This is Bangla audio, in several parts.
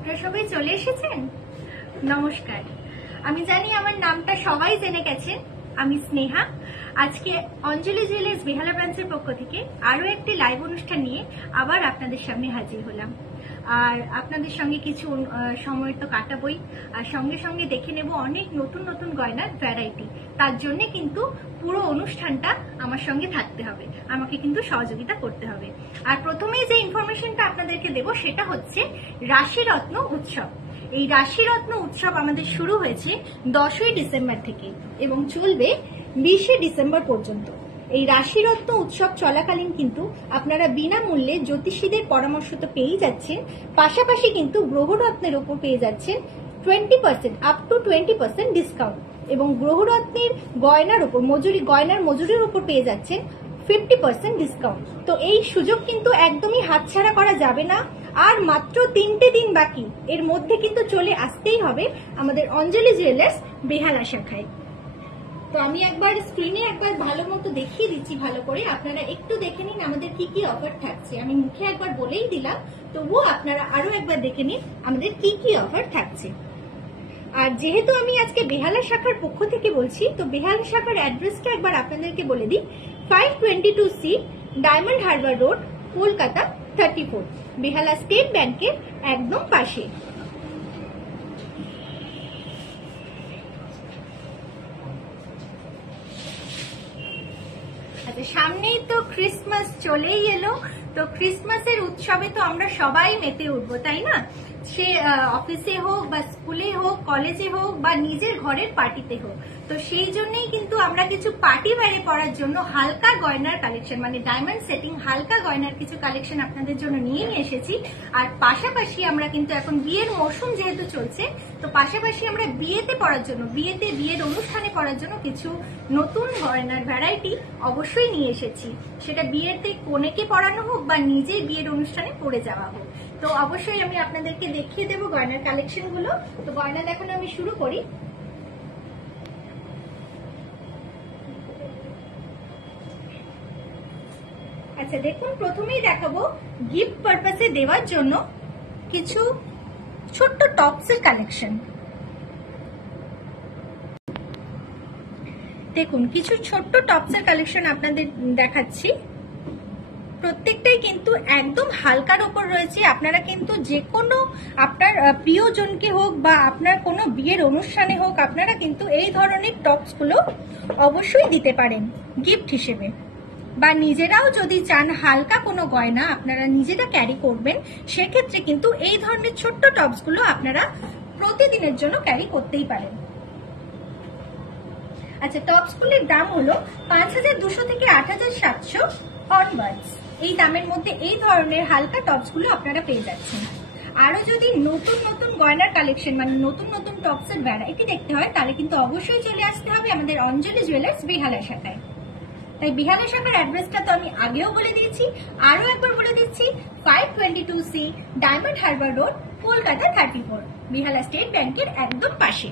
আপনারা সবাই চলে এসেছেন। নমস্কার, আমি জানি আমার নামটা সবাই জেনে গেছেন। আমি স্নেহা। আজকে অঞ্জলি জুয়েলার্স বেহালা ব্রাঞ্চের পক্ষ থেকে আরো একটি লাইভ অনুষ্ঠান নিয়ে আবার আপনাদের সামনে হাজির হলাম। আর আপনাদের সঙ্গে কিছু সময় তো কাটাবই, আর সঙ্গে সঙ্গে দেখে নেব অনেক নতুন নতুন গয়নার ভ্যারাইটি। তার জন্য কিন্তু পুরো অনুষ্ঠানটা আমার সঙ্গে থাকতে হবে, আমাকে কিন্তু সহযোগিতা করতে হবে। আর প্রথমেই যে ইনফরমেশনটা আপনাদেরকে দেব সেটা হচ্ছে রাশিরত্ন উৎসব। এই রাশিরত্ন উৎসব আমাদের শুরু হয়েছে 10ই ডিসেম্বর থেকে এবং চলবে 20শে ডিসেম্বর পর্যন্ত। এই রাশিরত্ন উৎসব চলাকালীন কিন্তু আপনারা বিনামূল্যে জ্যোতিষীদের পরামর্শ তো পেয়েই যাচ্ছেন, পাশাপাশি কিন্তু গ্রহরত্নের উপর পেয়ে যাচ্ছেন 20% আপ টু 20% ডিসকাউন্ট, এবং গ্রহরত্নের গয়নার উপর গয়নার মজুরির উপর পেয়ে যাচ্ছেন 50% ডিসকাউন্ট। তো এই সুযোগ কিন্তু একদমই হাতছাড়া করা যাবে না। আর মাত্র 3টে দিন বাকি, এর মধ্যে কিন্তু চলে আসতেই হবে আমাদের অঞ্জলি জুয়েলার্স বেহালা শাখায়। তো আমি একবার স্ক্রিনে একবার ভালো মতো দেখিয়ে দিচ্ছি, ভালো করে আপনারা একটু দেখে নিন আমাদের কি কি অফার থাকছে। আমি মুখে একবার বলেই দিলাম, তবুও আপনারা আরো একবার দেখে নিন আমাদের কি কি অফার থাকছে। আর যেহেতু আমি আজকে বেহালা শাখার পক্ষ থেকে বলছি, তো বেহালা শাখার অ্যাড্রেসটা একবার আপনাদেরকে বলে দিই। 522C diamond Harbour road, Kolkata 34, বেহালা স্টেট ব্যাংকের একদম পাশে। আচ্ছা, সামনেই তো ক্রিসমাস চলেই এলো। তো ক্রিসমাসের উৎসবে তো আমরা সবাই মেতে উঠবো, তাই না? সে অফিসে হোক বা স্কুলে হোক, কলেজে হোক বা নিজের ঘরের পার্টিতে হোক। তো সেই জন্যই কিন্তু আমরা কিছু পার্টি ওয়্যারে পরার জন্য হালকা গয়নার কালেকশন, মানে ডায়মন্ড সেটিং হালকা গয়নার কিছু কালেকশন আপনাদের জন্য নিয়ে এসেছি। আর পাশাপাশি আমরা কিন্তু এখন বিয়ের মৌসুম যেহেতু চলছে, তো পাশাপাশি আমরা বিয়ের অনুষ্ঠানে পরার জন্য কিছু নতুন গয়নার ভ্যারাইটি অবশ্যই নিয়ে এসেছি। সেটা বিয়েতে কনেকে পরানো হোক বা নিজে বিয়ের অনুষ্ঠানে পরে যাওয়া হোক। তো অবশ্যই আমি আপনাদেরকে দেখিয়ে দেবো গয়নার কালেকশন গুলো। তো গয়না দেখানো আমি শুরু করি। আচ্ছা দেখুন, প্রথমেই দেখাবো গিফট পারপাসে দেওয়ার জন্য কিছু ছোট্ট টপসের কালেকশন। দেখুন, কিছু ছোট্ট টপসের কালেকশন আপনাদের দেখাচ্ছি। প্রত্যেকটাই কিন্তু একদম হালকার উপর রয়েছে। আপনারা কিন্তু যে কোনো আপনার প্রিয়জনকে হোক বা আপনার কোনো বিয়ের অনুষ্ঠানে হোক, আপনারা কিন্তু এই ধরনের টপসগুলো অবশ্যই দিতে পারেন গিফট হিসেবে। বা নিজেরাও যদি চান হালকা কোনো গয়না আপনারা নিজেরা ক্যারি করবেন, সেক্ষেত্রে কিন্তু এই ধরনের ছোট্ট টপসগুলো আপনারা প্রতিদিনের জন্য ক্যারি করতেই পারেন। আচ্ছা, টপসগুলির দাম হলো 5200 থেকে 8700 অনওয়ার্ডস। এই দামের মধ্যে এই ধরনের হালকা টপসগুলো আপনারা পেয়ে যাচ্ছেন। আরো যদি নতুন নতুন গয়নার কালেকশন, মানে নতুন নতুন টপসের ভ্যারাইটি দেখতে হয়, তাহলে কিন্তু অবশ্যই চলে আসতে হবে আমাদের অঞ্জলি জুয়েলার্স বেহালা শাখায়। তাই বেহালা শাখার অ্যাড্রেসটা তো আমি আগেও বলে দিয়েছি, আরো একবার বলে দিচ্ছি। 522C diamond Harbour road, Kolkata 34, বেহালা স্টেট ব্যাংকের একদম পাশে।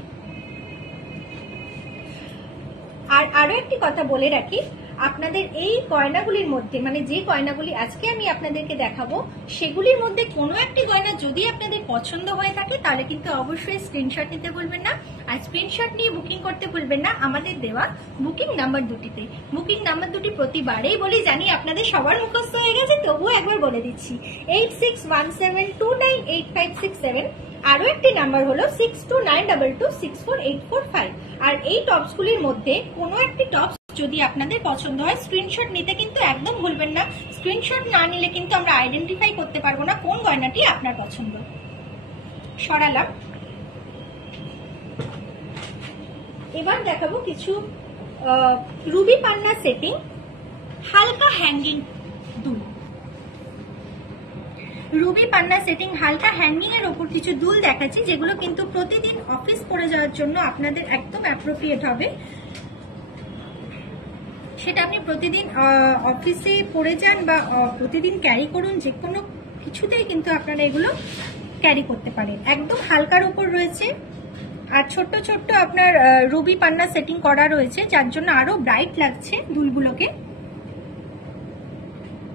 আর আরো একটি কথা বলে রাখি, আপনাদের এই গয়নাগুলির মধ্যে, মানে যে গয়নাগুলি আজকে আমি আপনাদেরকে দেখাবো, সেগুলির মধ্যে কোনো একটি গয়না যদি আপনাদের পছন্দ হয়ে থাকে, তাহলে কিন্তু অবশ্যই স্ক্রিনশট নিতে ভুলবেন না। আর স্ক্রিনশট নিয়ে বুকিং করতে ভুলবেন না আমাদের দেওয়া বুকিং নাম্বার দুটিতে। বুকিং নাম্বার দুটি প্রতিবারেই বলি, জানি আপনাদের সবার মুখস্থ হয়ে গেছে, তবুও একবার বলে দিচ্ছি। 8617298567। আরো একটি নাম্বার হলো 6292264845। আর এই টপসগুলির মধ্যে কোনো একটি টপস যদি আপনাদের পছন্দ হয়, স্ক্রিনশট নিতে কিন্তু একদম ভুলবেন না। স্ক্রিনশট না নিলে কিন্তু আমরা আইডেন্টিফাই করতে পারবো না কোন গয়নাটি আপনার পছন্দ। সরালাম। এবার দেখাবো কিছু রুবি পান্না সেটিং হালকা হ্যাঙ্গিং দুল। রুবি পান্না সেটিং হালকা হ্যাঙ্গিং এর উপর কিছু দুল দেখাচ্ছি, যেগুলো কিন্তু প্রতিদিন অফিস পরে যাওয়ার জন্য আপনাদের একদম অ্যাপ্রোপ্রিয়েট হবে। সেটা আপনি প্রতিদিন অফিসে পরে যান বা প্রতিদিন ক্যারি করুন, যে কোনো কিছুতেই কিন্তু আপনারা এগুলো ক্যারি করতে পারেন। একদম হালকার উপর রয়েছে, আর ছোট্ট ছোট্ট আপনার রুবি পান্না সেটিং করা রয়েছে, যার জন্য আরো ব্রাইট লাগছে দুলগুলোকে।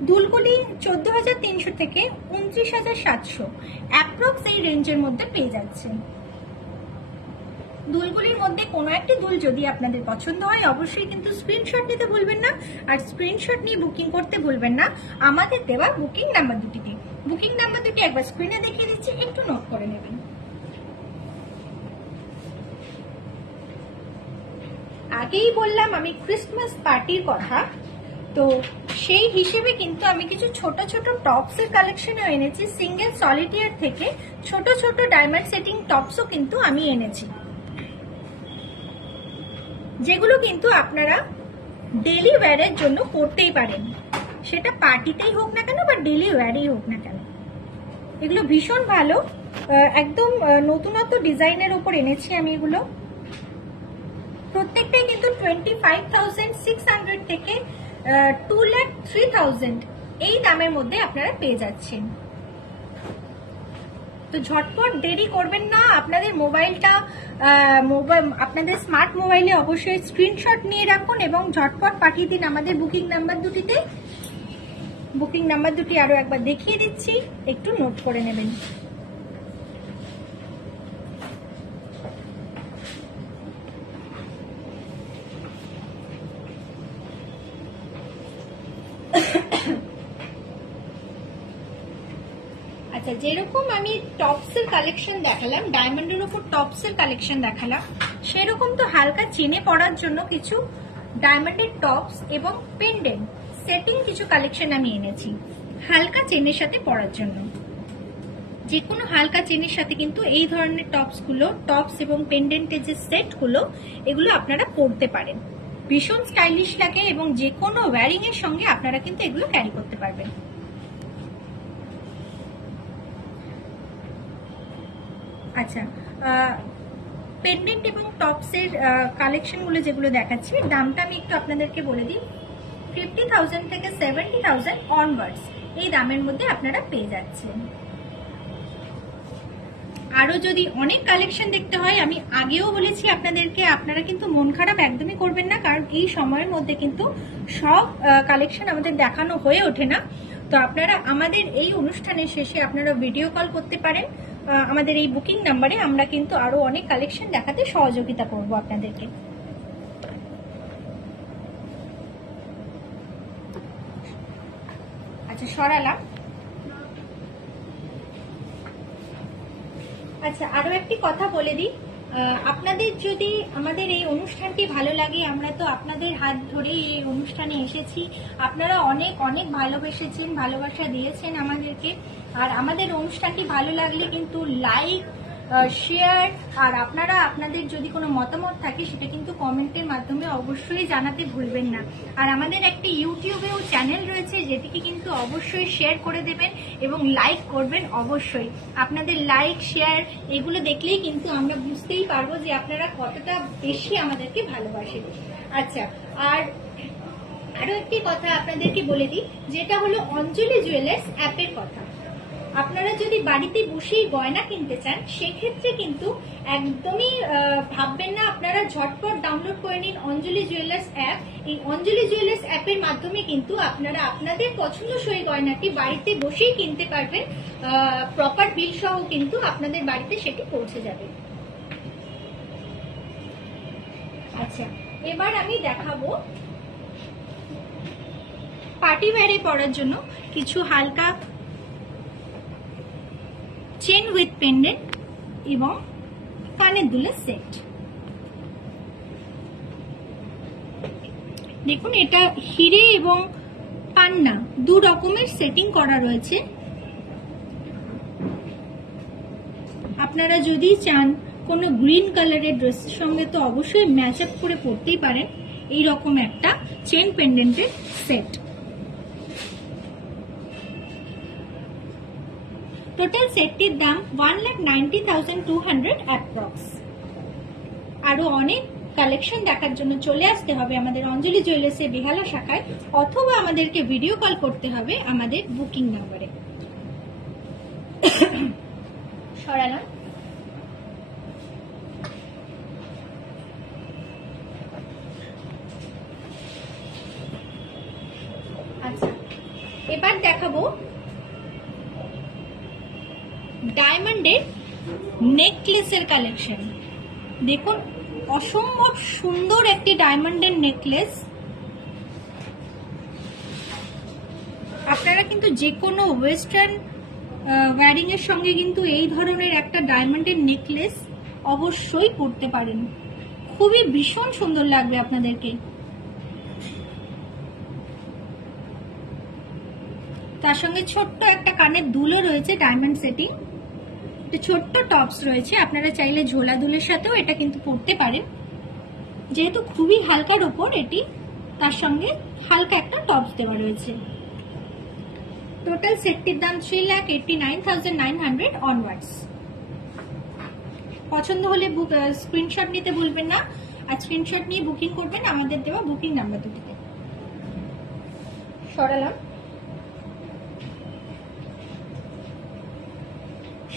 দুলগুলি 14,300 থেকে 29,700 অ্যাপ্রক্স এই রেঞ্জের মধ্যে পেয়ে যাচ্ছেন। দুলগুলির মধ্যে কোনো একটি দুল যদি আপনাদের পছন্দ হয় অবশ্যই কিন্তু স্ক্রিনশট নিতে ভুলবেন না, আর স্ক্রিনশট নিয়ে বুকিং করতে ভুলবেন না আমাদের দেওয়া বুকিং নাম্বার দুটিতে। বুকিং নাম্বার দুটি একবার স্ক্রিনে দেখিয়ে দিচ্ছি, একটু নোট করে নেবেন। আগেই বললাম আমি ক্রিসমাস পার্টির কথা, তো সেই হিসেবে কিন্তু আমি কিছু ছোট ছোট টপস এর কালেকশনও এনেছি। সিঙ্গেল সলিটিয়ার থেকে ছোট ছোট ডায়মন্ড সেটিং টপসও কিন্তু আমি এনেছি, যেগুলো কিন্তু আপনারা ডেলি ওয়্যারের জন্য পরতেই পারেন, সেটা পার্টিতেই হোক না কেন বা ডেলি ওয়্যারেই হোক না কেন। এগুলো ভীষণ ভালো, একদম নতুনত্ব ডিজাইনের উপর এনেছি আমি এগুলো। প্রত্যেকটাই কিন্তু 25,600 থেকে 2,03,000 এই দামের মধ্যে আপনারা পেয়ে যাচ্ছেন। তো ঝটপট দেরি করবেন না, আপনাদের মোবাইলটা আপনাদের স্মার্ট মোবাইলে অবশ্যই স্ক্রিনশট নিয়ে রাখুন এবং ঝটপট পাঠিয়ে দিন আমাদের বুকিং নাম্বার দুটিতে। বুকিং নাম্বার দুটি আরো একবার দেখিয়ে দিচ্ছি, একটু নোট করে নেবেন। আচ্ছা, যেরকম আমি টপসের কালেকশন দেখালাম, ডায়মন্ডের উপর টপসের কালেকশন দেখালাম, সেরকম তো হালকা চেনে পড়ার জন্য কিছু ডায়মন্ডের টপস এবং পেন্ডেন্ট সেটিং কিছু কালেকশন আমি এনেছি হালকা চেনের সাথে পরার জন্য। যে কোনো হালকা চেনের সাথে কিন্তু এই ধরনের টপস এবং পেন্ডেন্টের যে সেট গুলো, এগুলো আপনারা পরতে পারেন, ভীষণ স্টাইলিশ লাগে এবং যে কোনো ওয়্যারিং এর সঙ্গে আপনারা কিন্তু এগুলো ক্যারি করতে পারবেন। আচ্ছা, পেন্ডেন্ট এবং টপসের কালেকশন গুলো যেগুলো দেখাচ্ছি, দামটা আমি একটু আপনাদেরকে বলে দিই। 50,000 থেকে 70,000 অনওয়ার্ডস এই দামের মধ্যে আপনারা পেয়ে যাচ্ছেন। আরো যদি অনেক কালেকশন দেখতে হয়, আমি আগেও বলেছি আপনাদেরকে, আপনারা কিন্তু মন খারাপ একদমই করবেন না, কারণ এই সময়ের মধ্যে কিন্তু সব কালেকশন আমাদের দেখানো হয়ে ওঠে না। তো আপনারা আমাদের এই অনুষ্ঠানের শেষে আপনারা ভিডিও কল করতে পারেন আমাদের এই বুকিং নাম্বারে, আমরা কিন্তু আরো অনেক কালেকশন দেখাতে সহযোগিতা করব আপনাদেরকে। আচ্ছা, সরালাম। আচ্ছা, আরো একটি কথা বলে দিই, আপনাদের যদি আমাদের এই অনুষ্ঠানটি ভালো লাগে, আমরা তো আপনাদের হাত ধরেই এই অনুষ্ঠানে এসেছি, আপনারা অনেক অনেক ভালোবেসেছেন, ভালোবাসা দিয়েছেন আমাদেরকে। আর আমাদের অনুষ্ঠানটি ভালো লাগলে কিন্তু লাইক, শেয়ার, আর আপনাদের যদি কোনো মতামত থাকে সেটা কিন্তু কমেন্টের মাধ্যমে অবশ্যই জানাতে ভুলবেন না। আর আমাদের একটি ইউটিউবেও চ্যানেল রয়েছে, যেটিকে কিন্তু অবশ্যই শেয়ার করে দেবেন এবং লাইক করবেন অবশ্যই। আপনাদের লাইক, শেয়ার এগুলো দেখলেই কিন্তু আমরা বুঝতেই পারবো যে আপনারা কতটা বেশি আমাদেরকে ভালোবাসেন। আচ্ছা, আরো একটি কথা আপনাদেরকে বলে দিই, যেটা হলো অঞ্জলি জুয়েলার্স অ্যাপের কথা। আপনারা যদি বাড়িতে বসেই গয়না কিনতে চান, সেক্ষেত্রে কিন্তু একদমই ভাববেন না, আপনারা ঝটপট ডাউনলোড করে নিন অঞ্জলি জুয়েলার্স অ্যাপ। এই অঞ্জলি জুয়েলার্স অ্যাপের মাধ্যমে কিন্তু আপনারা আপনাদের পছন্দসই গয়নাটি বাড়িতে বসেই কিনতে পারবেন, প্রপার বিল সহ কিন্তু আপনাদের বাড়িতে সেটি পৌঁছে যাবে। আচ্ছা, এবার আমি দেখাবো পার্টি ওয়্যারে পরার জন্য কিছু হালকা চেন উইথ পেন্ডেন্ট এবং কানের দুলের সেট। দেখুন, এটা হিরে এবং পান্না দু রকমের সেটিং করা রয়েছে। আপনারা যদি চান কোনো গ্রিন কালারের ড্রেসের সঙ্গে তো অবশ্যই ম্যাচ আপ করে পরতেই পারেন এই রকম একটা চেন পেন্ডেন্টের সেট। টোটাল সেটটির দাম 1,90,200 অ্যাপ্রক্স। আরো অনেক কালেকশন দেখার জন্য চলে আসতে হবে আমাদের অঞ্জলি জুয়েলার্সের বেহালা শাখায়, অথবা আমাদেরকে ভিডিও কল করতে হবে আমাদের বুকিং নাম্বারে। সরালাম। আচ্ছা, ডায়মন্ডের নেকলেসের কালেকশন। দেখুন অসম্ভব সুন্দর একটি ডায়মন্ডের নেকলেস। আপনারা কিন্তু যে কোনো ওয়েস্টার্ন ওয়্যারিং এর সঙ্গে কিন্তু এই ধরনের একটা ডায়মন্ডের নেকলেস অবশ্যই পরতে পারেন, খুবই ভীষণ সুন্দর লাগবে আপনাদেরকে। তার সঙ্গে ছোট্ট একটা কানের দুলও রয়েছে ডায়মন্ড সেটিং, ছোট্ট টপস রয়েছে, আপনারা চাইলে ঝোলা দুলের সাথেও এটা কিন্তু পরতে পারেন। যেহেতু খুবই হালকার ওপর এটি, তার সঙ্গে হালকা একটা টপস দেওয়া রয়েছে। টোটাল সেটটির দাম 3,89,900 অনওয়ার্ডস। পছন্দ হলে স্ক্রিনশট নিতে ভুলবেন না, আর স্ক্রিনশট নিয়ে বুকিং করবেন আমাদের দেওয়া বুকিং নাম্বার দুটিতে। সরালাম।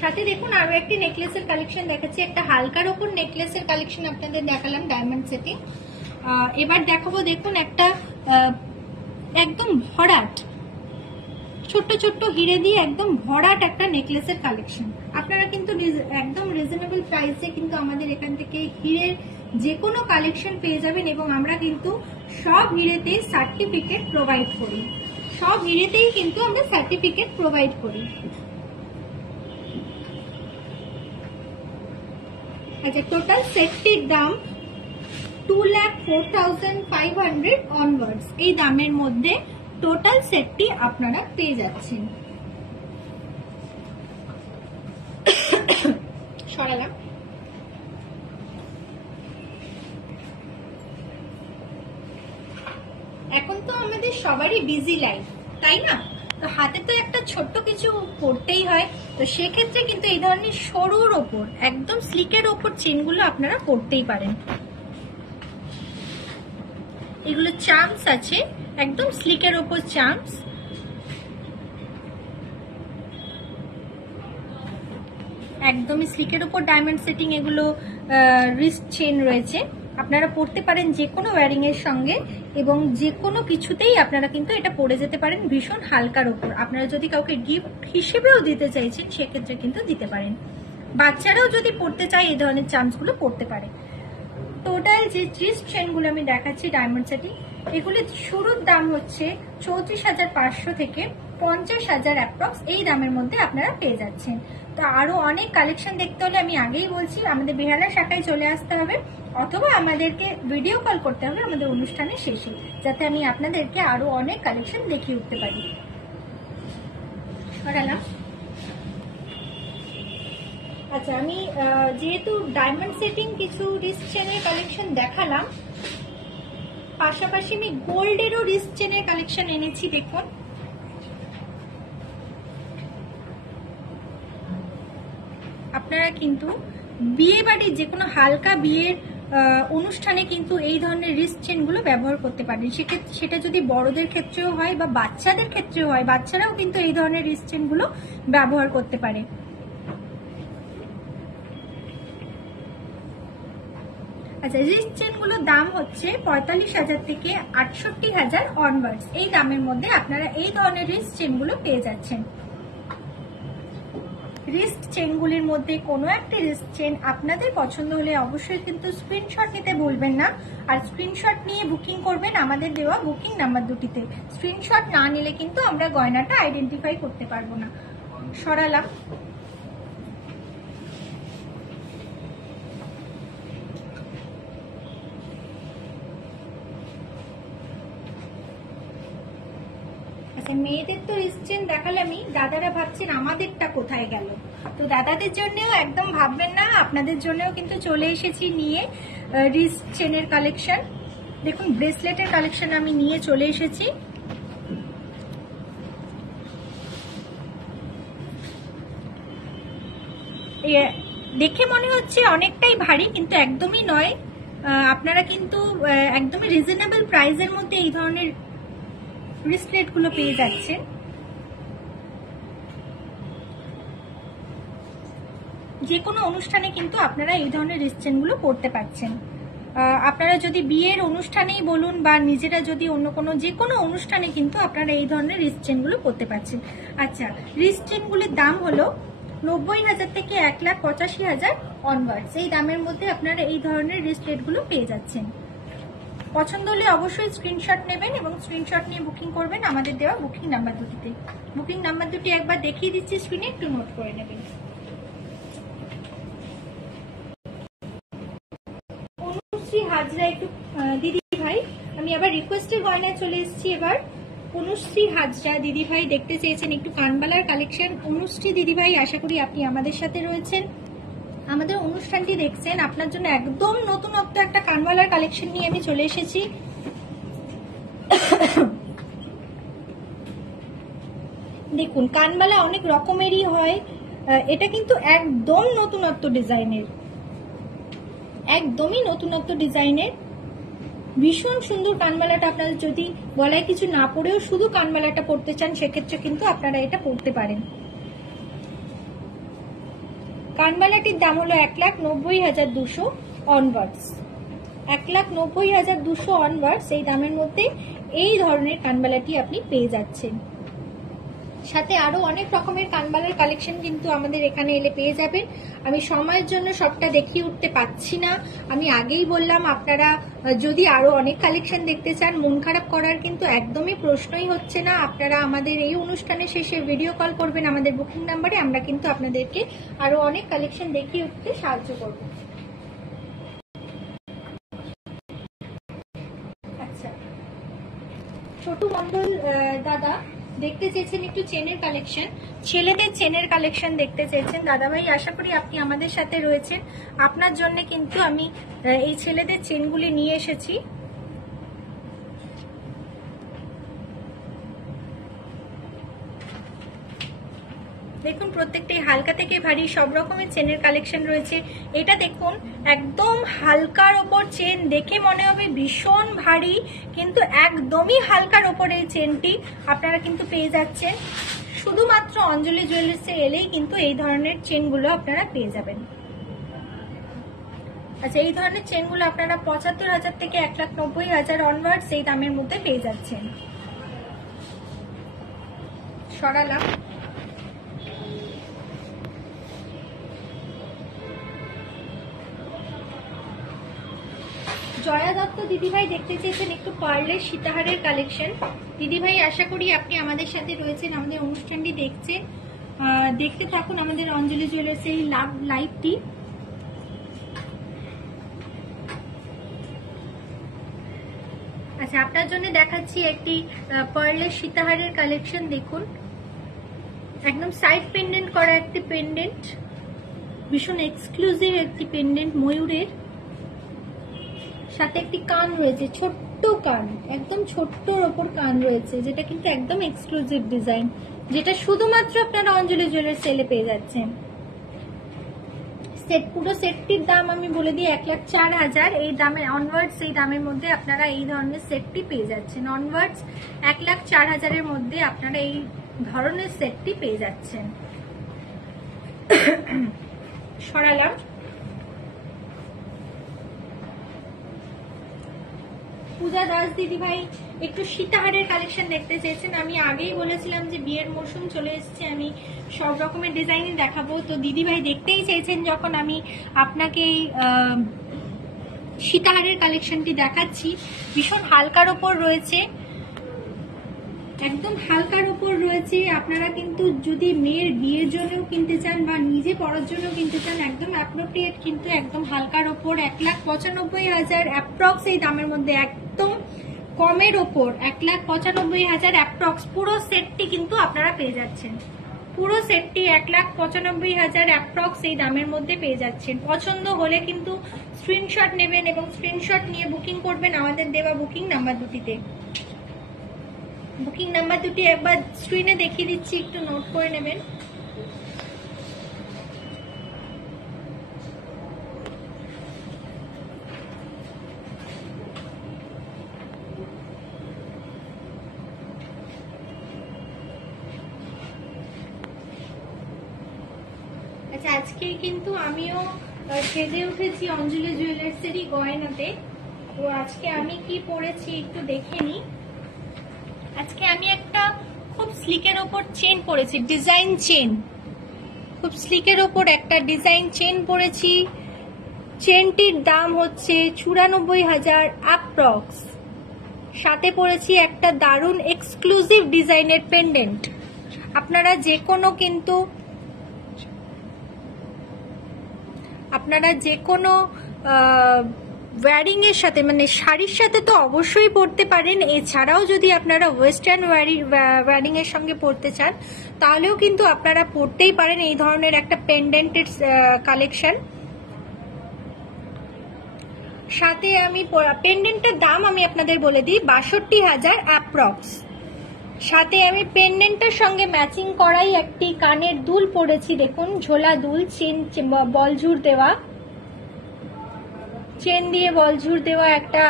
সাথে দেখুন আরো একটি নেকলেসের কালেকশন দেখাচ্ছি, একটা হালকার ওপর নেকলেসের কালেকশন আপনাদের দেখালাম ডায়মন্ড সেটিং। এবার দেখাবো দেখুন একটা একদম ভরাট ছোট্ট ছোট্ট হিরে দিয়ে একদম ভরাট একটা নেকলেসের কালেকশন। আপনারা কিন্তু একদম রিজনেবল প্রাইসে কিন্তু আমাদের এখান থেকে হিরের যে কোনো কালেকশন পেয়ে যাবেন, এবং আমরা কিন্তু সব হিরেতে সার্টিফিকেট প্রোভাইড করি, সব হিরেতেই কিন্তু আমরা সার্টিফিকেট প্রোভাইড করি। আচ্ছা, টোটাল সেটটির দাম 2,04,500 অনওয়ার্ডস। এই দামের মধ্যে টোটাল সেটটি আপনারা পেয়ে যাচ্ছেন। সরালাম। এখন তো আমাদের সবারই বিজি লাইফ, তাই না? তো হাতে তো একটা ছোট্ট কিছু পড়তেই হয়, তো সেক্ষেত্রে কিন্তু এই ধরনের সরুর ওপর একদম স্লিকের ওপর চেনগুলো আপনারা পড়তেই পারেন। এগুলো চার্মস আছে, একদম স্লিকের ওপর চার্মস। একদমই স্লিকের ওপর ডায়মন্ড সেটিং, এগুলো রিস্ট চেন রয়েছে, আপনারা পড়তে পারেন যে কোনো ওয়্যারিং এর সঙ্গে, এবং যে কোনো কিছুতেই আপনারা কিন্তু এটা পরে যেতে পারেন ভীষণ হালকার ওপর। আপনারা যদি কাউকে গিফট হিসেবেও দিতে চাইছেন সেক্ষেত্রে কিন্তু দিতে পারেন। বাচ্চারাও যদি পড়তে চায় এই ধরনের চার্মসগুলো পড়তে পারে। টোটাল যে রিস্ট চেনগুলো আমি দেখাচ্ছি ডায়মন্ড সেটিং, এগুলি শুরুর দাম হচ্ছে 34,500 থেকে 50,000 অ্যাপ্রক্স, এই দামের মধ্যে আপনারা পেয়ে যাচ্ছেন। তো আরো অনেক কালেকশন দেখতে হলে আমি আগেই বলছি আমাদের বেহালা শাখায় চলে আসতে হবে, অথবা আমাদেরকে ভিডিও কল করতে হবে আমাদের অনুষ্ঠানের শেষে, যাতে আমি আপনাদেরকে আরো অনেক কালেকশন দেখিয়ে উঠতে পারি। সরালাম। আচ্ছা, আমি যেহেতু ডায়মন্ড সেটিং কিছু রিস্ট চেনের কালেকশন দেখালাম, পাশাপাশি আমি গোল্ডেরও রিস্ট চেনের কালেকশন এনেছি। দেখুন আপনারা কিন্তু বিয়ে বাড়ির যে কোনো হালকা বিয়ের অনুষ্ঠানে কিন্তু এই ধরনের রিস্ট চেনগুলো ব্যবহার করতে পারেন। সেটা যদি বড়দের ক্ষেত্রেও হয় বা বাচ্চাদের ক্ষেত্রেও হয়, বাচ্চারাও কিন্তু এই ধরনের রিস্ট চেনগুলো ব্যবহার করতে পারে। আচ্ছা, রিস্ট চেনগুলোর দাম হচ্ছে 45,000 থেকে 68,000 অনওয়ার্ডস। এই দামের মধ্যে আপনারা এই ধরনের রিস্ট চেনগুলো পেয়ে যাচ্ছেন। রিস্ট চেনগুলির মধ্যে কোনো একটি রিস্ট চেন আপনাদের পছন্দ হলে অবশ্যই কিন্তু স্ক্রিনশট নিতে ভুলবেন না, আর স্ক্রিনশট নিয়ে বুকিং করবেন আমাদের দেওয়া বুকিং নাম্বার দুটিতে। স্ক্রিনশট না নিলে কিন্তু আমরা গয়নাটা আইডেন্টিফাই করতে পারবো না। সরালাম। মেয়েদের তো রিস্ট চেন দেখালামই, দাদারা ভাবছেন আমাদেরটা কোথায় গেল। তো দাদাদের জন্যও একদম ভাববেন না, আপনাদের জন্যও কিন্তু চলে এসেছি নিয়ে রিস্ট চেনের কালেকশন। দেখুন ব্রেসলেটের কালেকশন আমি নিয়ে চলে এসেছি। দেখে মনে হচ্ছে অনেকটাই ভারী, কিন্তু একদমই নয়। আপনারা কিন্তু একদমই রিজনেবল প্রাইসের মধ্যে এই ধরনের ব্রেসলেট গুলো পেয়ে যাচ্ছেন। যে কোনো অনুষ্ঠানে কিন্তু আপনারা এই ধরনের রিস্ট চেনগুলো পরতে পারছেন। আপনারা যদি বিয়ের অনুষ্ঠানেই বলুন বা নিজেরা যদি অন্য কোনো যে কোনো অনুষ্ঠানে কিন্তু আপনারা এই ধরনের রিস্ট চেনগুলো পরতে পারছেন। আচ্ছা, রিস্ট চেনগুলির দাম হলো 90,000 থেকে 1,85,000 অনওয়ার্ডস এই দামের মধ্যে আপনারা এই ধরনের রিস্টলেট গুলো পেয়ে যাচ্ছেন। পছন্দ হলে অবশ্যই স্ক্রিনশট নেবেন এবং স্ক্রিনশট নিয়ে বুকিং করবেন আমাদের দেওয়া বুকিং নাম্বার দুটিতে। বুকিং নাম্বার দুটি একবার দেখিয়ে দিচ্ছি স্ক্রিনে, একটু নোট করে নেবেন। অনুশ্রী হাজরা একটু দিদি ভাই, আমি আবার রিকোয়েস্টের গয়নায় চলে এসেছি। এবার অনুশ্রী হাজরা দিদি ভাই দেখতে চেয়েছেন একটু কানবালার কালেকশন। অনুশ্রী দিদি ভাই, আশা করি আপনি আমাদের সাথে রয়েছেন, আমাদের অনুষ্ঠানটি দেখছেন। আপনার জন্য একদম নতুনত্ব একটা কানবালার কালেকশন নিয়ে আমি চলে এসেছি। দেখুন, কানবালা অনেক রকমেরই হয়, এটা কিন্তু একদম নতুনত্ব ডিজাইনের, একদমই নতুনত্ব ডিজাইনের। ভীষণ সুন্দর কানবালাটা। আপনারা যদি গলায় কিছু না পরেও শুধু কানবালাটা পরতে চান, সেক্ষেত্রে কিন্তু আপনারা এটা পরতে পারেন। কানবালাটির দাম হলো 1,90,200 অনওয়ার্ডস। 1,90,200 অনওয়ার্ডস এই দামের মধ্যে এই ধরনের কানবালাটি আপনি পেয়ে যাচ্ছেন। সাথে আরো অনেক রকমের কানবালার কালেকশন কিন্তু আমাদের এখানে এলে পেয়ে যাবেন। আমি সময়ের জন্য সবটা দেখিয়ে উঠতে পারছি না। আমি আগেই বললাম, আপনারা যদি আরো অনেক কালেকশন দেখতে চান, মন খারাপ করার কিন্তু একদমই প্রশ্নই হচ্ছে না। আপনারা আমাদের এই অনুষ্ঠানের শেষে ভিডিও কল করবেন আমাদের বুকিং নাম্বারে, আমরা কিন্তু আপনাদেরকে আরো অনেক কালেকশন দেখিয়ে উঠতে সাহায্য করব। আচ্ছা, ছোট মন্ডল দাদা দেখতে চেয়েছেন একটু চেনের কালেকশন, ছেলেদের চেনের কালেকশন দেখতে চেয়েছেন। দাদাভাই, আশা করি আপনি আমাদের সাথে রয়েছেন। আপনার জন্য কিন্তু আমি এই ছেলেদের চেনগুলি নিয়ে এসেছি। দেখুন, প্রত্যেকটাই হালকা থেকে ভারী সব রকমের চেনের কালেকশন রয়েছে। এটা দেখুন, একদম হালকার ওপর চেন, দেখে মনে হবে ভীষণ ভারী, কিন্তু একদমই হালকার ওপর এই চেনটি আপনারা কিন্তু পেয়ে যাচ্ছেন। শুধুমাত্র অঞ্জলি জুয়েলার্সে এলেই কিন্তু এই ধরনের চেনগুলো আপনারা পেয়ে যাবেন। আচ্ছা, এই ধরনের চেনগুলো আপনারা 75,000 থেকে 1,90,000 অনওয়ার্ডস এই দামের মধ্যে পেয়ে যাচ্ছেন। সরালাম। জয়া দত্ত দিদিভাই দেখতে চেয়েছেন একটু পার্লের সীতাহারের কালেকশন। দিদিভাই, আশা করি আপনি আমাদের সাথে রয়েছেন, আমাদের অনুষ্ঠানটি দেখছেন। দেখতে থাকুন আমাদের অঞ্জলি জুয়েলার্সের এই লাইভটি। আচ্ছা, আপনার জন্য দেখাচ্ছি একটি পার্লের সীতাহারের কালেকশন। দেখুন, একদম সাইড পেন্ডেন্ট করা একটি পেন্ডেন্ট, ভীষণ এক্সক্লুসিভ একটি পেন্ডেন্ট, ময়ূরের সাথে একটি কান রয়েছে, ছোট্ট কান, একদম ছোট্টর ওপর কান রয়েছে, যেটা কিন্তু একদম এক্সক্লুসিভ ডিজাইন, যেটা শুধুমাত্র আপনারা অঞ্জলি জুয়েলার্স সেলে পেয়ে যাচ্ছেন। সেট, পুরো সেটটির দাম আমি বলে দিই 1,04,000 এই দামে অনওয়ার্ডস এই দামের মধ্যে আপনারা এই ধরনের সেটটি পেয়ে যাচ্ছেন। অনওয়ার্ডস 1,04,000 মধ্যে আপনারা এই ধরনের সেটটি পেয়ে যাচ্ছেন। সরালাম। পূজা দাস দিদি ভাই একটু সীতাহারের কালেকশন দেখতে চেয়েছেন। আমি আগেই বলেছিলাম যে বিয়ের মৌসুম চলে এসেছে, আমি সব রকমের ডিজাইনই দেখাবো। তো দিদি ভাই দেখতেই চেয়েছেন যখন আমি আপনাকে সীতাহারের কালেকশনটি দেখাচ্ছি। ভীষণ হালকার ওপর রয়েছে, একদম হালকার উপর রয়েছে। আপনারা কিন্তু যদি মেয়ের বিয়ের জন্যও কিনতে চান বা নিজে পরার জন্য কিনতে চান, একদম অ্যাপ্রোপ্রিয়েট, কিন্তু একদম হালকার ওপর 1,95,000 অ্যাপ্রক্স এই দামের মধ্যে, একদম কমের ওপর 1,95,000 অ্যাপ্রক্স পুরো সেটটি কিন্তু আপনারা পেয়ে যাচ্ছেন। পুরো সেটটি 1,95,000 অ্যাপ্রক্স এই দামের মধ্যে পেয়ে যাচ্ছেন। পছন্দ হলে কিন্তু স্ক্রিনশট নেবেন এবং স্ক্রিনশট নিয়ে বুকিং করবেন আমাদের দেওয়া বুকিং নাম্বার দুটিতে। বুকিং নাম্বার দুটি একবার স্ক্রিনে দেখিয়ে দিচ্ছি, একটু নোট করে নেবেন। আচ্ছা, আজকে কিন্তু আমিও সেজে উঠেছি অঞ্জলি জুয়েলার্সেরই গয়নাতে। তো আজকে আমি কি পরেছি একটু দেখে নিই। আজকে আমি একটা খুব স্লিকের ওপর চেন পরেছি, ডিজাইন চেন, খুব স্লিকের ওপর একটা ডিজাইন চেন পরেছি। চেনটির দাম হচ্ছে 94,000 অ্যাপ্রক্স। সাথে পরেছি একটা দারুণ এক্সক্লুসিভ ডিজাইনের পেন্ডেন্ট। আপনারা যে কোনো ওয়্যারিং এর সাথে, মানে শাড়ির সাথে তো অবশ্যই পরতে পারেন। এছাড়াও যদি আপনারা ওয়েস্টার্ন ওয়্যারিং এর সঙ্গে পরতে চান তাহলেও কিন্তু আপনারা পরতেই পারেন এই ধরনের একটা পেন্ডেন্টের কালেকশন। সাথে আমি পেন্ডেন্টের দাম আমি আপনাদের বলে দিই, 62,000 অ্যাপ্রক্স। সাথে আমি পেন্ডেন্টের সঙ্গে ম্যাচিং করাই একটি কানের দুল পরেছি। দেখুন, ঝোলা দুল, বলঝুর দেওয়া, চেন দিয়ে বলঝুর দেওয়া একটা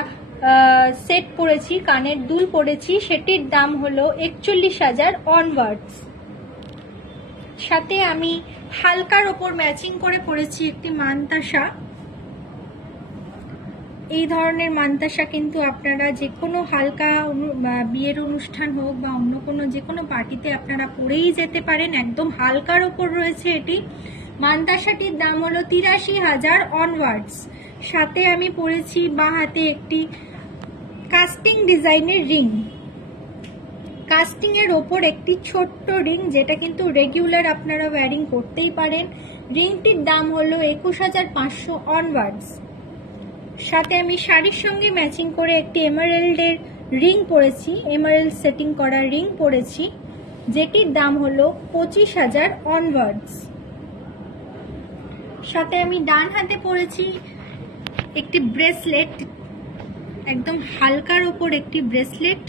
সেট পরেছি, কানের দুল পরেছি। সেটির দাম হলো 41,000 অনওয়ার্ডস। সাথে আমি হালকার ওপর ম্যাচিং করে পরেছি একটি মানতাসা। এই ধরনের মানতাসা কিন্তু আপনারা যে কোনো হালকা বিয়ের অনুষ্ঠান হোক বা অন্য কোনো যে কোনো পার্টিতে আপনারা পরেই যেতে পারেন। একদম হালকার ওপর রয়েছে এটি। মানতাসাটির দাম হলো 83,000 অনওয়ার্ডস। সাথে আমি পরেছি বাঁ হাতে একটি কাস্টিং ডিজাইনের রিং। কাস্টিং এর ওপর একটি ছোট্ট রিং, যেটা কিন্তু রেগুলার আপনারা ওয়্যারিং করতেই পারেন। রিংটির দাম হলো 21,500 অনওয়ার্ডস। সাথে আমি শাড়ির সঙ্গে ম্যাচিং করে একটি এমারেল্ডের রিং পরেছি, এমারেল্ড সেটিং করা রিং পরেছি, যেটির দাম হলো 25,000 অনওয়ার্ডস। সাথে আমি ডান হাতে পরেছি একটি ব্রেসলেট, একদম হালকার ওপর একটি ব্রেসলেট।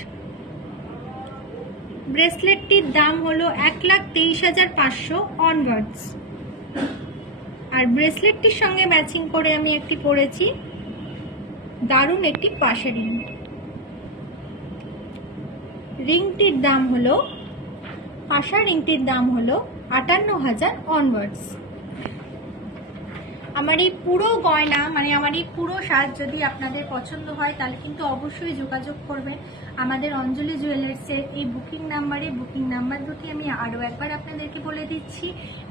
ব্রেসলেটটির দাম হলো 1,23,500 অনওয়ার্ডস। আর ব্রেসলেটটির সঙ্গে ম্যাচিং করে আমি একটি পরেছি দারুণ একটি পাশা রিং। রিংটির দাম হলো, পাশা রিংটির দাম হলো 58,000 অনওয়ার্ডস। আমার এই পুরো গয়না, মানে আমার এই পুরো সাজ যদি আপনাদের পছন্দ হয় তাহলে কিন্তু অবশ্যই যোগাযোগ করবেন আমাদের অঞ্জলি জুয়েলার্সের এই বুকিং নাম্বারে। বুকিং নাম্বার দুটি আমি আরও একবার আপনাদেরকে বলে দিচ্ছি,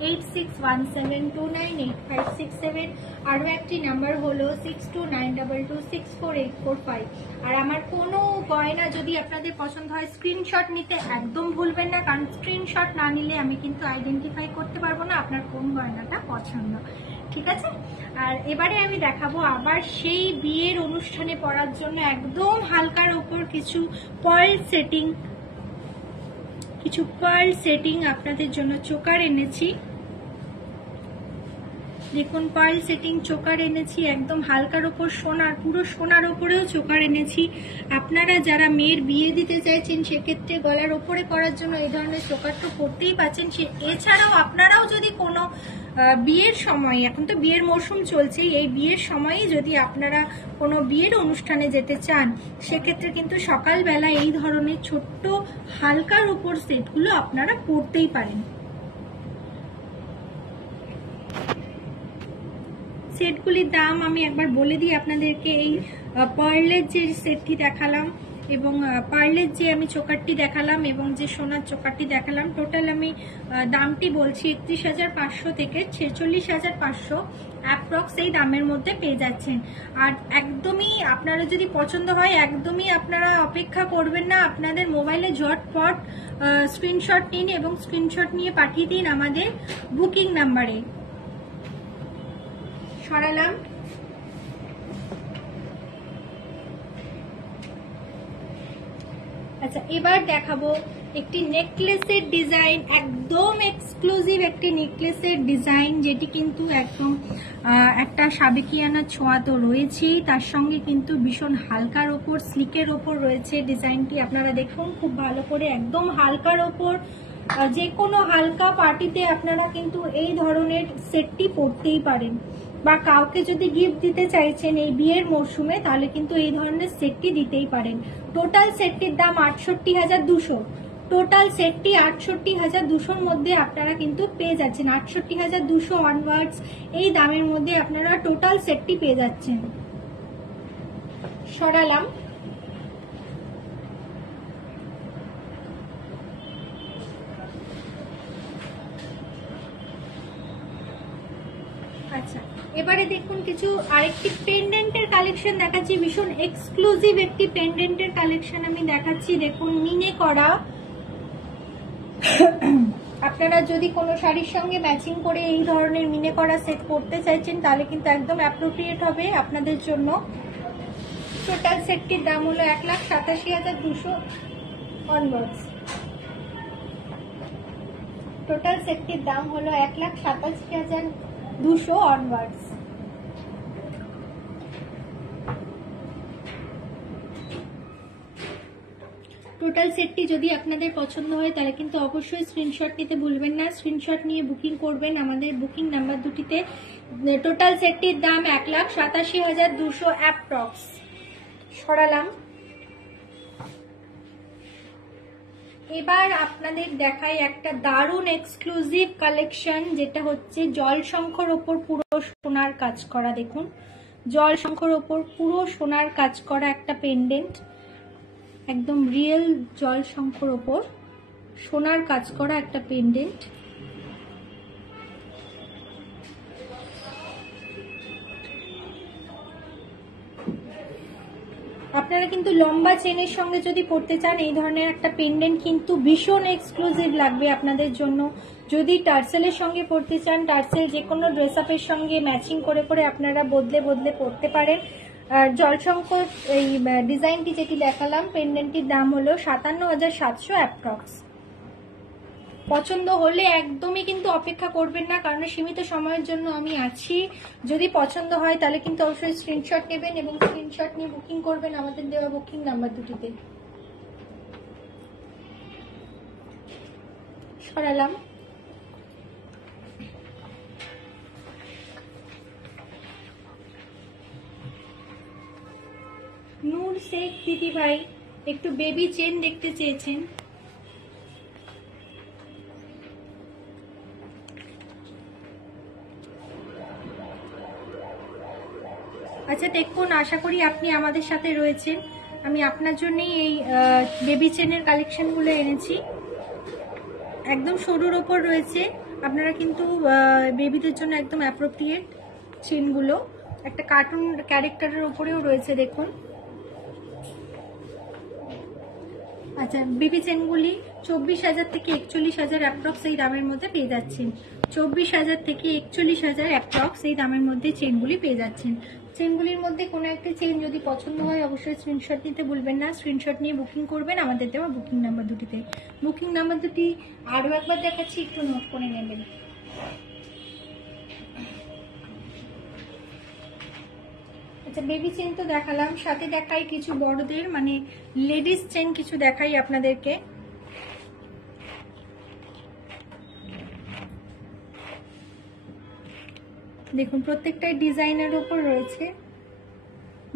8617298567। আরও একটি নাম্বার হলো 6292264845। আর আমার কোনো গয়না যদি আপনাদের পছন্দ হয় স্ক্রিনশট নিতে একদম ভুলবেন না, কারণ স্ক্রিনশট না নিলে আমি কিন্তু আইডেন্টিফাই করতে পারবো না আপনার কোন গয়নাটা পছন্দ। ঠিক আছে? আর এবারে আমি দেখাবো আবার সেই বিয়ের অনুষ্ঠানে পরার জন্য একদম হালকার ওপর কিছু পার্ল সেটিং আপনাদের জন্য চোকার এনেছি। দেখুন, পার্ল সেটিং চোকার এনেছি, একদম হালকার ওপর সোনার, পুরো সোনার ওপরেও চোকার এনেছি। আপনারা যারা মেয়ের বিয়ে দিতে চাইছেন সেক্ষেত্রে গলার ওপরে করার জন্য এই ধরনের চোকার তো করতেই পাচ্ছেন। এছাড়াও আপনারাও যদি কোনো বিয়ের সময়, এখন তো বিয়ের মরশুম চলছে, এই বিয়ের সময়ই যদি আপনারা কোনো বিয়ের অনুষ্ঠানে যেতে চান সেক্ষেত্রে কিন্তু সকালবেলা এই ধরনের ছোট্ট হালকার উপর সেটগুলো আপনারা পরতেই পারেন। সেটগুলির দাম আমি একবার বলে দিই আপনাদেরকে। এই পার্লের যে সেটটি দেখালাম এবং পার্লের যে আমি চোকারটি দেখালাম এবং যে সোনার চোকারটি দেখালাম, টোটাল আমি দামটি বলছি 31,500 থেকে 46,500 অ্যাপ্রক্স এই দামের মধ্যে পেয়ে যাচ্ছেন। আর একদমই আপনারা যদি পছন্দ হয় একদমই আপনারা অপেক্ষা করবেন না, আপনাদের মোবাইলে ঝটপট স্ক্রিনশট নিন এবং স্ক্রিনশট নিয়ে পাঠিয়ে দিন আমাদের বুকিং নাম্বারে। সরালাম। আচ্ছা, এবার দেখাবো একটি নেকলেসের ডিজাইন, একদম এক্সক্লুসিভ একটি নেকলেসের ডিজাইন, যেটি কিন্তু একদম একটা সাবেকিয়ানা ছোঁয়া তো রয়েছেই, তার সঙ্গে কিন্তু ভীষণ হালকার ওপর, স্লিকের ওপর রয়েছে ডিজাইনটি। আপনারা দেখুন খুব ভালো করে, একদম হালকার ওপর যে কোনো হালকা পার্টিতে আপনারা কিন্তু এই ধরনের সেটটি পরতেই পারেন, বা কাউকে যদি গিফট দিতে চাইছেন এই বিয়ের মরশুমে তাহলে কিন্তু এই ধরনের সেটটি দিতেই পারেন। টোটাল সেটটির দাম 68,200। টোটাল সেটটি 68,200-র মধ্যে আপনারা কিন্তু পেয়ে যাচ্ছেন। 68,200 অনওয়ার্ডস এই দামের মধ্যে আপনারা টোটাল সেটটি পেয়ে যাচ্ছেন। সরালাম। আচ্ছা, এবারে দেখুন কিছু আরেকটি পেন্ডেন্টের কালেকশন দেখাচ্ছি, ভীষণ এক্সক্লুসিভ একটি পেন্ডেন্টের কালেকশন আমি দেখাচ্ছি। দেখুন মিনে করা, আপনারা যদি কোনো শাড়ির সঙ্গে ম্যাচিং করে এই ধরনের মিনে করা সেট করতে চাইছেন তাহলে কিন্তু একদম অ্যাপ্রোপ্রিয়েট হবে আপনাদের জন্য। টোটাল সেটটির দাম হলো 1,87,200 অনওয়ার্ডস। টোটাল সেটটির দাম হলো 1,87,200 অনওয়ার্ডস। টোটাল সেটটি যদি আপনাদের পছন্দ হয় তাহলে কিন্তু অবশ্যই স্ক্রিনশট নিতে ভুলবেন না। স্ক্রিনশট নিয়ে বুকিং করবেন আমাদের বুকিং নাম্বার দুটিতে। টোটাল সেটটির দাম 1,87,200 অ্যাপ্রক্স। সরালাম। এবার আপনাদের দেখাই একটা দারুণ এক্সক্লুসিভ কালেকশন, যেটা হচ্ছে জল শঙ্খর ওপর পুরো সোনার কাজ করা। দেখুন জল শঙ্খর ওপর পুরো সোনার কাজ করা একটা পেন্ডেন্ট, একদম রিয়েল জল শঙ্খর ওপর সোনার কাজ করা একটা পেন্ডেন্ট। আপনারা কিন্তু লম্বা চেনের সঙ্গে যদি পড়তে চান এই ধরনের একটা পেন্ডেন্ট কিন্তু ভীষণ এক্সক্লুসিভ লাগবে আপনাদের জন্য। যদি টার্সেলের সঙ্গে পড়তে চান, টার্সেল যে কোনো ড্রেস আপের সঙ্গে ম্যাচিং করে করে আপনারা বদলে বদলে পড়তে পারেন। জলশঙ্কর এই ডিজাইনটি যেটি দেখালাম, পেন্ডেন্টটির দাম হলো 57,700 অ্যাপ্রক্স। পছন্দ হলে একদমই কিন্তু অপেক্ষা করবেন না, কারণ সীমিত সময়ের জন্য আমি আছি। যদি পছন্দ হয় তাহলে কিন্তু অবশ্যই স্ক্রিনশট নেবেন এবং স্ক্রিনশট নিয়ে বুকিং করবেন আমাদের দেওয়া বুকিং নাম্বার দুটিতে। সরালাম। নূর শেখ দিদি ভাই একটু বেবি চেন দেখতে চেয়েছেন। আচ্ছা দেখুন, আশা করি আপনি আমাদের সাথে রয়েছেন। আমি আপনার জন্যই এই বেবি চেনের কালেকশনগুলো এনেছি। একদম সরুর ওপর রয়েছে, আপনারা কিন্তু বেবিদের জন্য একদম অ্যাপ্রোপ্রিয়েট চেনগুলো। একটা কার্টুন ক্যারেক্টারের ওপরেও রয়েছে দেখুন। আচ্ছা, বেবি চেনগুলি 24,000 থেকে 41,000 অ্যাপ্রক্স এই দামের মধ্যে পেয়ে যাচ্ছেন। 24,000 থেকে 41,000 অ্যাপ্রক্স এই দামের মধ্যে চেনগুলি পেয়ে যাচ্ছেন। চেনগুলির মধ্যে কোনো একটা চেন যদি পছন্দ হয় অবশ্যই স্ক্রিনশট নিতে ভুলবেন না। স্ক্রিনশট নিয়ে বুকিং করবেন আমাদের দেওয়া বুকিং নাম্বার দুটিতে। বুকিং নাম্বার দুটি আরও একবার দেখাচ্ছি, একটু নোট করে নেবেন। আচ্ছা, বেবি চেন তো দেখালাম, সাথে দেখাই কিছু বড়দের মানে লেডিস চেন কিছু দেখাই আপনাদেরকে। দেখুন প্রত্যেকটাই ডিজাইনের উপর রয়েছে,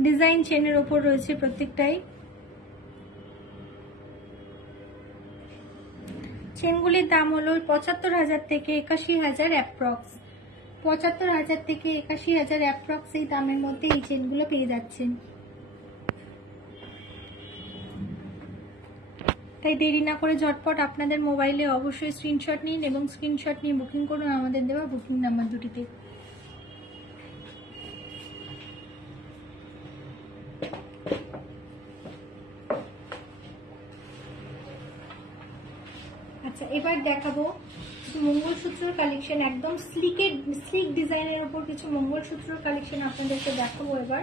ডিজাইন চেনের উপর রয়েছে প্রত্যেকটাই। চেনগুলির দাম হলো 75,000 থেকে 81,000 অ্যাপ্রক্স। 75,000 থেকে 81,000 অ্যাপ্রক্স এই দামের মধ্যে এই চেনগুলো পেয়ে যাচ্ছেন। তাই দেরি না করে ঝটপট আপনাদের মোবাইলে অবশ্যই স্ক্রিনশট নিন এবং স্ক্রিনশট নিয়ে বুকিং করুন আমাদের দেওয়া বুকিং নাম্বার দুটিতে। আচ্ছা, এবার দেখাবো কিছু মঙ্গলসূত্রের কালেকশন, একদম স্লিক ডিজাইনের উপর কিছু মঙ্গলসূত্রের কালেকশন আপনাদেরকে দেখাবো এবার।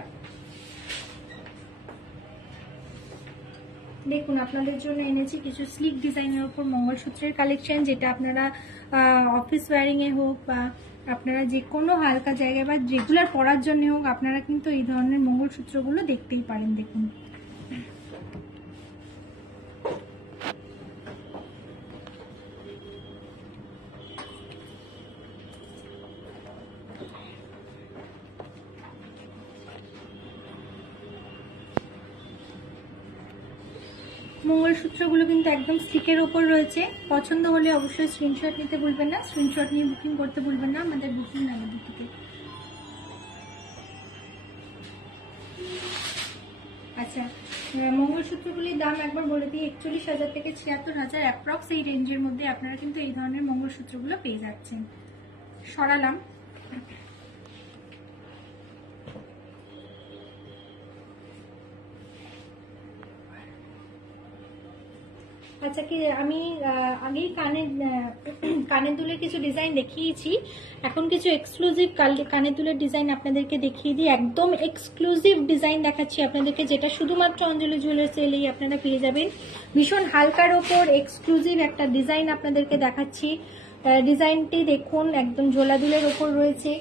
দেখুন আপনাদের জন্য এনেছি কিছু স্লিক ডিজাইনের উপর মঙ্গলসূত্রের কালেকশন, যেটা আপনারা অফিস ওয়্যারিং এ হোক বা আপনারা যে কোনো হালকা জায়গায় বা রেগুলার পরার জন্য হোক আপনারা কিন্তু এই ধরনের মঙ্গলসূত্রগুলো দেখতেই পারেন। দেখুন মঙ্গলসূত্রগুলো কিন্তু একদম স্টিকের ওপর রয়েছে। পছন্দ হলে অবশ্যই স্ক্রিনশট নিতে ভুলবেন না, স্ক্রিনশট নিয়ে বুকিং করতে ভুলবেন না আমাদের বুকিং নাম্বার দুটিতে। আচ্ছা, মঙ্গলসূত্রগুলির দাম একবার বলে দিই, 41,000 থেকে 76,000 অ্যাপ্রক্স এই রেঞ্জের মধ্যে আপনারা কিন্তু এই ধরনের মঙ্গলসূত্রগুলো পেয়ে যাচ্ছেন। সরালাম। আচ্ছা, কি আমি আগেই কানের দুলের কিছু ডিজাইন দেখিয়েছি, এখন কিছু এক্সক্লুসিভ কানের দুলের ডিজাইন আপনাদেরকে দেখিয়ে দিই। একদম এক্সক্লুসিভ ডিজাইন দেখাচ্ছি আপনাদেরকে, যেটা শুধুমাত্র অঞ্জলি জুয়েলার্স এলেই আপনারা পেয়ে যাবেন। ভীষণ হালকার ওপর এক্সক্লুসিভ একটা ডিজাইন আপনাদেরকে দেখাচ্ছি। ডিজাইনটি দেখুন, একদম ঝোলা দুলের ওপর রয়েছে।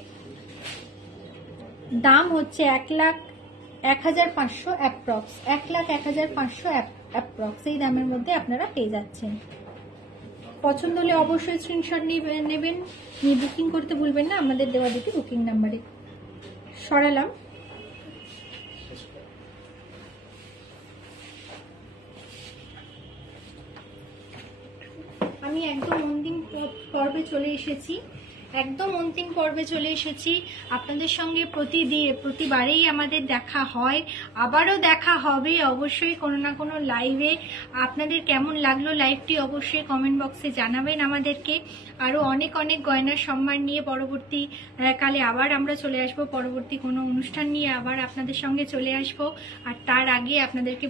দাম হচ্ছে 1,01,500 অ্যাপ্রক্স, 1,01,500 অ্যাপ্রক্স, এই দামের মধ্যে আপনারা পেয়ে যাচ্ছেন। পছন্দ হলে অবশ্যই স্ক্রিনশট নেবেন, নিয়ে বুকিং করতে ভুলবেন না আমাদের দেওয়া দুটি বুকিং নাম্বারে। সরালাম। আমি একদম অন্তিম পর্বে চলে এসেছি, আপনাদের সঙ্গে প্রতিবারেই আমাদের দেখা হয়, আবারও দেখা হবে অবশ্যই কোনো না কোনো লাইভে। আপনাদের কেমন লাগলো লাইভটি অবশ্যই কমেন্ট বক্সে জানাবেন আমাদেরকে। আরও অনেক অনেক গয়নার সম্মান নিয়ে পরবর্তী কালে আবার আমরা চলে আসব, পরবর্তী কোনো অনুষ্ঠান নিয়ে আবার আপনাদের সঙ্গে চলে আসব। আর তার আগে আপনাদেরকে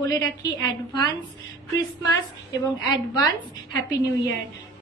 বলে রাখি অ্যাডভান্স ক্রিসমাস এবং অ্যাডভান্স হ্যাপি নিউ ইয়ার।